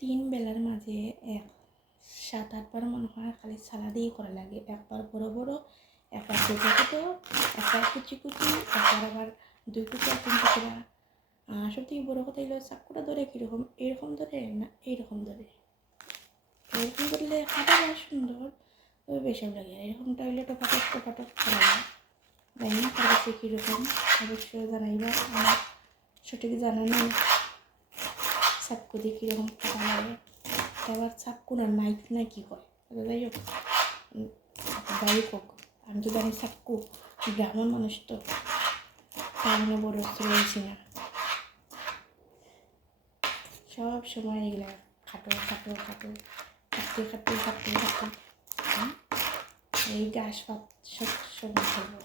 তিন বেলার মাঝে 7-8 বার মনে হয় খালি সালাদই করা লাগে। একবার বড় বড়, একবার ছোটো ছোটো, একবার কুচি কুচি, একবার আবার 2 টুকরা 3 টুকরা। সবথেকে বড়ো কথা হলো চাকুটা ধরে কীরকম, এরকম ধরে না এইরকম ধরে। এরকম করলে খাবার সুন্দর, তবে বেশি লাগে। এরকমটা হইলে টোপাটপ টোপাটপ করা যায়। জানি না কার কাছে কীরকম, অবশ্যই জানাইবা। আমার সঠিক জানা নেই চাক্কু দিয়ে কীরকম কাটা লাগে। আবার চাক্কু না নাইফ না কি কয়, যাই হোক হোক, আমি তো জানি চাক্কু। গ্রামের মানুষ তো তাহলে বড় রয়েছি না, সব সময় এগুলা খাটো খাটো খাটো খাটতে খাটতে খাটতে খাটতে এই গাছ পাত সব সময় খাবো।